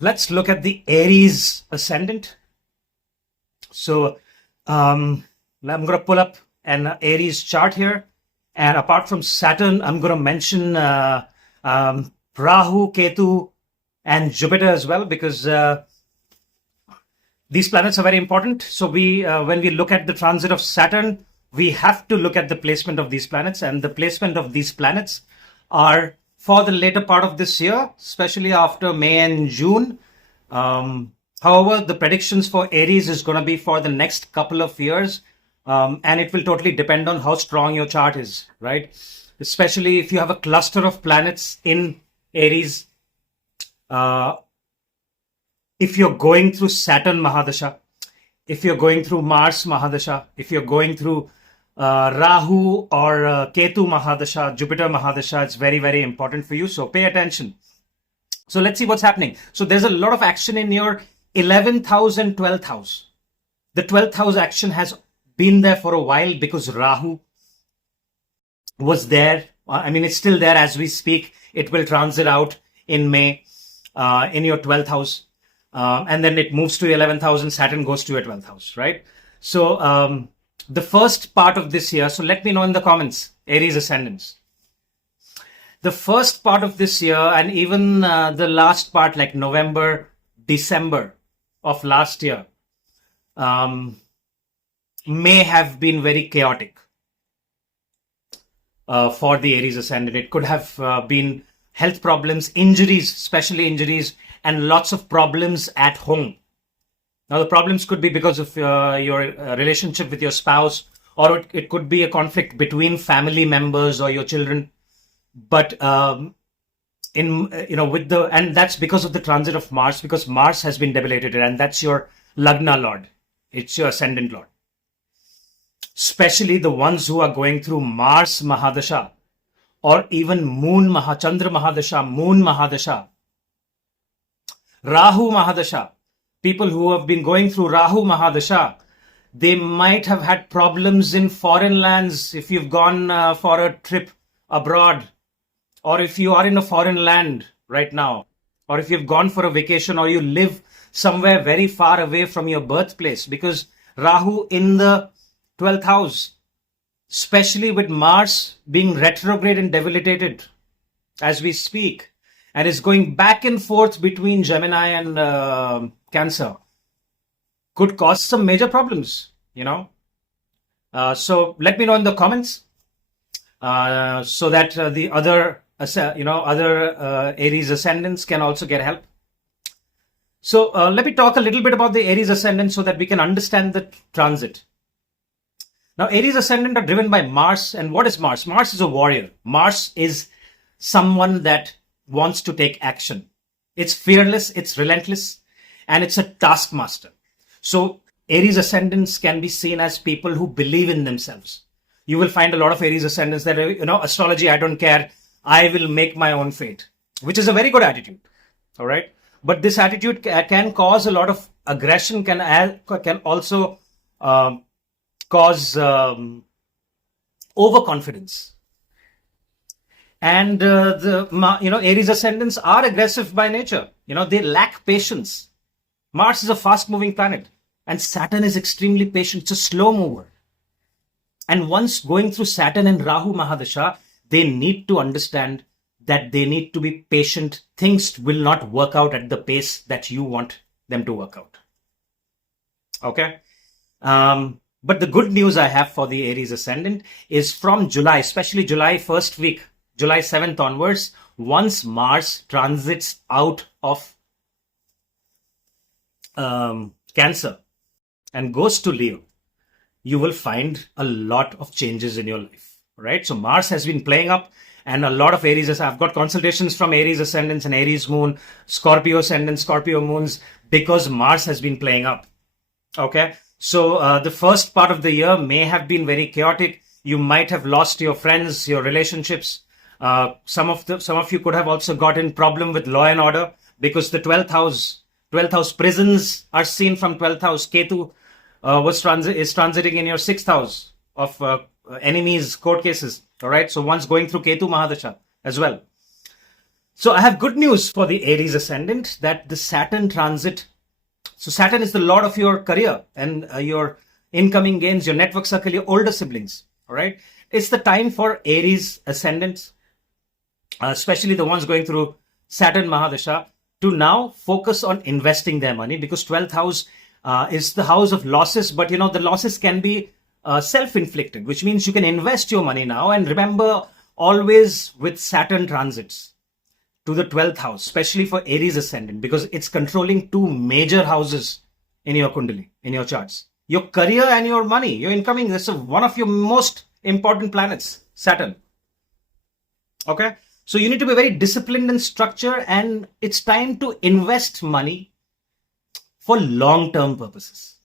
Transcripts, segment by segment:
Let's look at the Aries ascendant. So I'm going to pull up an Aries chart here. And apart from Saturn, I'm going to mention Rahu, Ketu, and Jupiter as well, because these planets are very important. So when we look at the transit of Saturn, we have to look at the placement of these planets, and the placement of these planets are for the later part of this year, especially after May and June. However, the predictions for Aries is going to be for the next couple of years, and it will totally depend on how strong your chart is, right? Especially if you have a cluster of planets in Aries. If you're going through Saturn Mahadasha, if you're going through Mars Mahadasha, if you're going through Rahu or Ketu Mahadasha, Jupiter Mahadasha, it's very, very important for you. So pay attention. So let's see what's happening. So there's a lot of action in your 11th house and 12th house. The 12th house action has been there for a while because Rahu was there. I mean, it's still there as we speak. It will transit out in May in your 12th house. And then it moves to 11th house and Saturn goes to your 12th house, right? So the first part of this year, so let me know in the comments, Aries ascendants. The first part of this year and even the last part, like November, December of last year, may have been very chaotic for the Aries ascendant. It could have been health problems, injuries, especially injuries, and lots of problems at home. Now, the problems could be because of your relationship with your spouse, or it could be a conflict between family members or your children. But and that's because of the transit of Mars, because Mars has been debilitated, and that's your Lagna Lord. It's your ascendant Lord. Especially the ones who are going through Mars Mahadasha, or even Moon Chandra Mahadasha, Moon Mahadasha, Rahu Mahadasha. People who have been going through Rahu Mahadasha, they might have had problems in foreign lands if you've gone for a trip abroad, or if you are in a foreign land right now, or if you've gone for a vacation, or you live somewhere very far away from your birthplace, because Rahu in the 12th house, especially with Mars being retrograde and debilitated as we speak, and is going back and forth between Gemini and Cancer, could cause some major problems, So let me know in the comments so that the other Aries ascendants can also get help. So let me talk a little bit about the Aries ascendant so that we can understand the transit. Now, Aries ascendant are driven by Mars. And what is Mars? Mars is a warrior. Mars is someone that wants to take action. It's fearless, it's relentless, and it's a taskmaster. So Aries ascendants can be seen as people who believe in themselves. You will find a lot of Aries ascendants that are, astrology, I don't care. I will make my own fate, which is a very good attitude. All right. But this attitude can cause a lot of aggression, can also cause overconfidence. And Aries ascendants are aggressive by nature. They lack patience. Mars is a fast-moving planet, and Saturn is extremely patient. It's a slow mover. And once going through Saturn and Rahu Mahadasha, they need to understand that they need to be patient. Things will not work out at the pace that you want them to work out. Okay? But the good news I have for the Aries ascendant is from July, especially July first week, July 7th onwards, once Mars transits out of Cancer and goes to Leo, you will find a lot of changes in your life, right? So Mars has been playing up, and a lot of Aries, I've got consultations from Aries ascendants and Aries moon, Scorpio ascendants, Scorpio moons, because Mars has been playing up. Okay. So the first part of the year may have been very chaotic. You might have lost your friends, your relationships. Some of you could have also got in problem with law and order, because the 12th house prisons are seen from 12th house. Ketu is transiting in your 6th house of enemies, court cases. All right. So one's going through Ketu Mahadasha as well. So I have good news for the Aries ascendant, that the Saturn transit. So Saturn is the lord of your career and your incoming gains, your network circle, your older siblings. All right. It's the time for Aries ascendants, especially the ones going through Saturn Mahadasha, to now focus on investing their money, because 12th house is the house of losses. But the losses can be self-inflicted, which means you can invest your money now. And remember, always with Saturn transits to the 12th house, especially for Aries ascendant, because it's controlling two major houses in your kundali, in your charts. Your career and your money, your incoming. This is one of your most important planets, Saturn. Okay. So you need to be very disciplined in structure, and it's time to invest money for long-term purposes.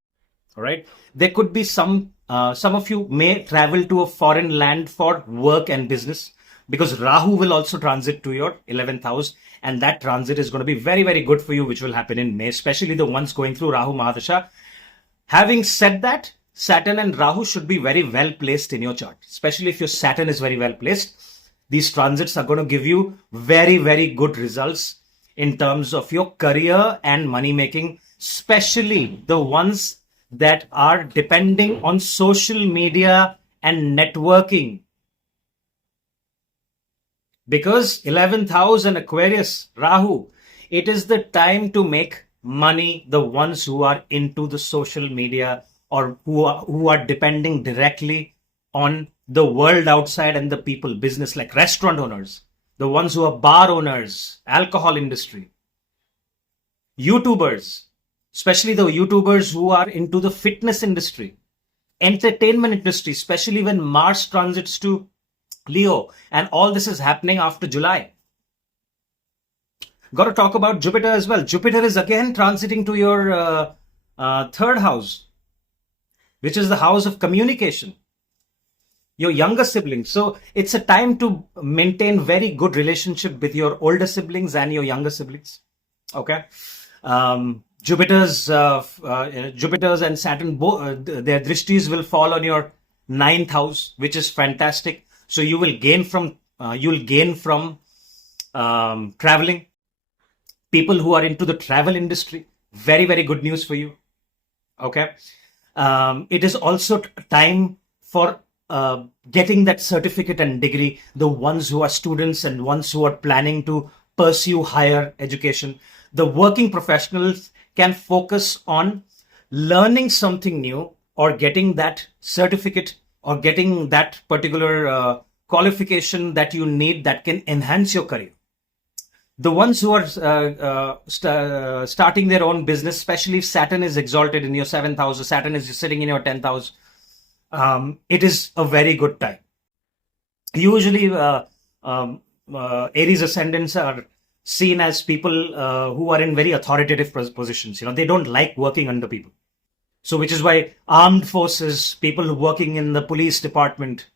All right. There could be some of you may travel to a foreign land for work and business, because Rahu will also transit to your 11th house, and that transit is going to be very, very good for you, which will happen in May, especially the ones going through Rahu Mahadasha. Having said that, Saturn and Rahu should be very well placed in your chart, especially if your Saturn is very well placed. These transits are going to give you very, very good results in terms of your career and money making, especially the ones that are depending on social media and networking. Because 11th house and Aquarius, Rahu, it is the time to make money. The ones who are into the social media or who are depending directly on the world outside and the people, business, like restaurant owners, the ones who are bar owners, alcohol industry, YouTubers, especially the YouTubers who are into the fitness industry, entertainment industry, especially when Mars transits to Leo, and all this is happening after July. Got to talk about Jupiter as well. Jupiter is again transiting to your third house, which is the house of communication, your younger siblings. So it's a time to maintain very good relationship with your older siblings and your younger siblings. Okay. Jupiter's and Saturn, their drishtis will fall on your 9th house, which is fantastic. So you will gain from traveling. People who are into the travel industry, very, very good news for you. Okay. It is also time for getting that certificate and degree. The ones who are students and ones who are planning to pursue higher education, the working professionals can focus on learning something new or getting that certificate or getting that particular qualification that you need that can enhance your career. The ones who are starting their own business, especially if Saturn is exalted in your 7th house or Saturn is sitting in your 10th house, it is a very good time. Usually, Aries ascendants are seen as people who are in very authoritative positions. They don't like working under people. So which is why armed forces, people working in the police department,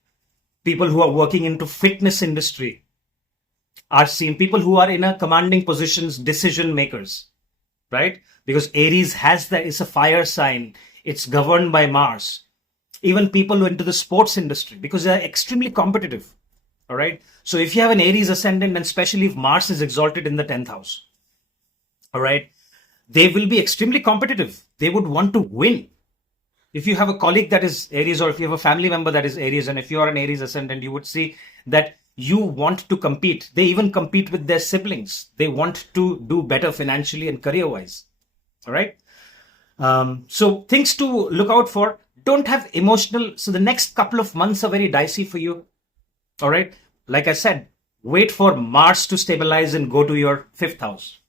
people who are working into fitness industry are seen, people who are in a commanding positions, decision makers, right? Because Aries is a fire sign. It's governed by Mars. Even people who are into the sports industry, because they are extremely competitive. All right. So if you have an Aries ascendant, and especially if Mars is exalted in the 10th house, all right, they will be extremely competitive. They would want to win. If you have a colleague that is Aries, or if you have a family member that is Aries, and if you are an Aries ascendant, you would see that you want to compete. They even compete with their siblings. They want to do better financially and career-wise. All right. So things to look out for. Don't have emotional. So the next couple of months are very dicey for you. All right. Like I said, wait for Mars to stabilize and go to your 5th house.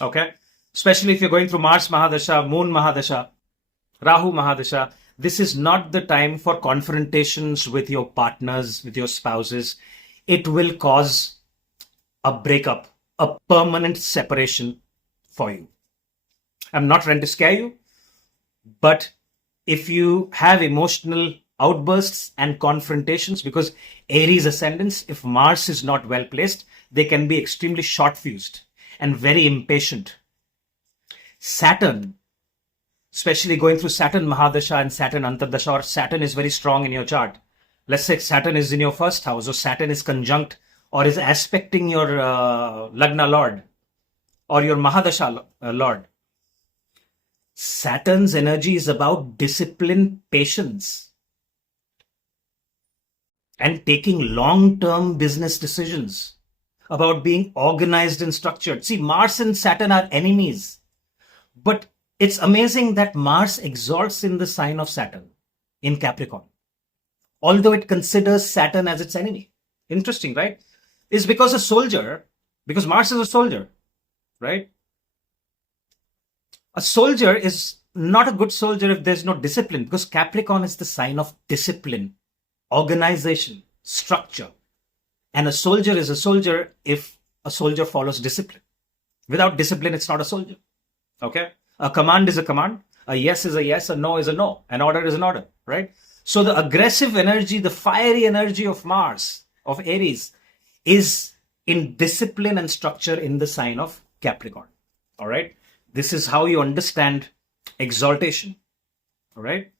Okay. Especially if you're going through Mars Mahadasha, Moon Mahadasha, Rahu Mahadasha. This is not the time for confrontations with your partners, with your spouses. It will cause a breakup, a permanent separation for you. I'm not trying to scare you, but if you have emotional outbursts and confrontations, because Aries ascendants, if Mars is not well placed, they can be extremely short-fused and very impatient. Saturn, especially going through Saturn Mahadasha and Saturn Antardasha, or Saturn is very strong in your chart. Let's say Saturn is in your 1st house, or Saturn is conjunct or is aspecting your Lagna Lord or your Mahadasha Lord. Saturn's energy is about discipline, patience, and taking long-term business decisions, about being organized and structured. See, Mars and Saturn are enemies, but it's amazing that Mars exalts in the sign of Saturn in Capricorn, although it considers Saturn as its enemy. Interesting, right? It's because because Mars is a soldier, right? A soldier is not a good soldier if there's no discipline, because Capricorn is the sign of discipline, organization, structure. And a soldier is a soldier if a soldier follows discipline. Without discipline, it's not a soldier. Okay? A command is a command. A yes is a yes. A no is a no. An order is an order, right? So the aggressive energy, the fiery energy of Mars, of Aries, is in discipline and structure in the sign of Capricorn. All right? This is how you understand exaltation. All right?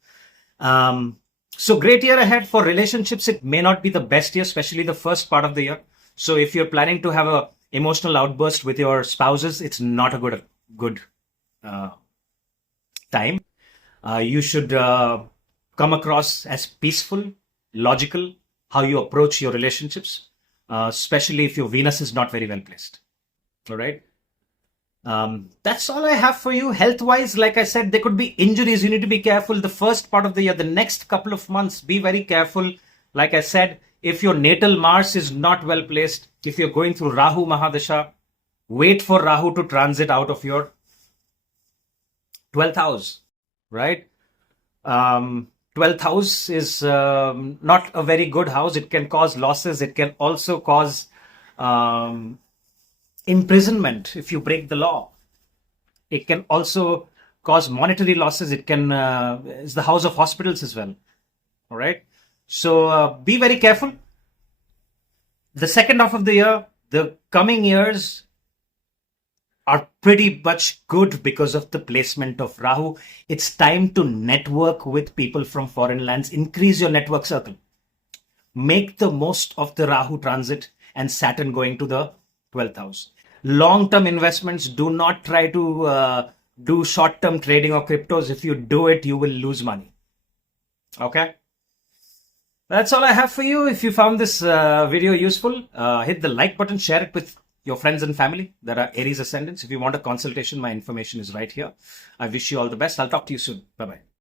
So great year ahead for relationships. It may not be the best year, especially the first part of the year. So if you're planning to have a emotional outburst with your spouses, it's not a good time. You should come across as peaceful, logical, how you approach your relationships, especially if your Venus is not very well placed. All right. That's all I have for you. Health-wise, like I said, there could be injuries. You need to be careful. The first part of the year, the next couple of months, be very careful. Like I said, if your natal Mars is not well placed, if you're going through Rahu Mahadasha, wait for Rahu to transit out of your 12th house, right? 12th house is not a very good house. It can cause losses. It can also cause imprisonment if you break the law. It can also cause monetary losses. It can is the house of hospitals as well. All right. So be very careful. The second half of the year, the coming years are pretty much good because of the placement of Rahu. It's time to network with people from foreign lands. Increase your network circle. Make the most of the Rahu transit and Saturn going to the 12th house. Long-term investments, do not try to do short-term trading or cryptos. If you do it, you will lose money. Okay? That's all I have for you. If you found this video useful, hit the like button, share it with your friends and family that are Aries Ascendants. If you want a consultation, my information is right here. I wish you all the best. I'll talk to you soon. Bye-bye.